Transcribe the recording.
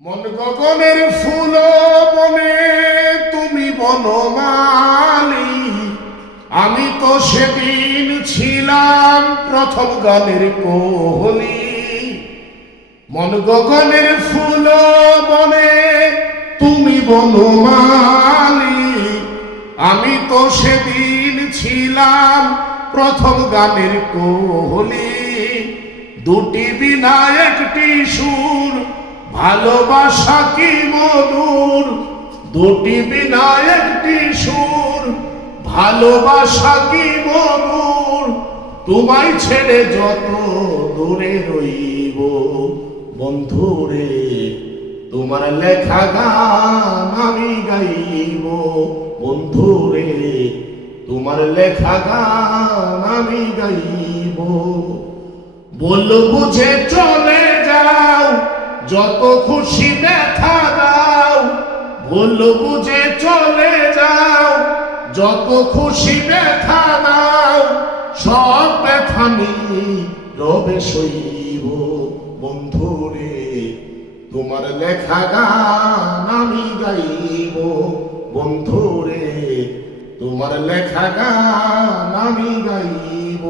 মন গগনের ফুল বনে তুমি বনমালী, আমি তো সেদিন ছিলাম প্রথম গানের কোহলি। মন গগনের ফুল বনে তুমি বনমালী, আমি তো সেদিন ছিলাম প্রথম গানের কোহলি। দুটি বিনা একটি সুর, ভালোবাসা কি মধুর। দুটি বিনা একটি সুর, ভালোবাসা কি মধুর। তোমায় ছেড়ে যত দূরে রইব বন্ধুরে, তোমার লেখা গান আমি গাইব বন্ধুরে, তোমার লেখা গান আমি গাইব। বললো বুঝে চলে যাও, যত খুশি ব্যথা দাও। বললো বুঝে চলে যাও, যত খুশি ব্যথা দাও। সব ব্যথা নিয়ে রবে সইব বন্ধুরে, তোমার লেখা গান আমি গাইব বন্ধুরে, তোমার লেখা গান আমি গাইব।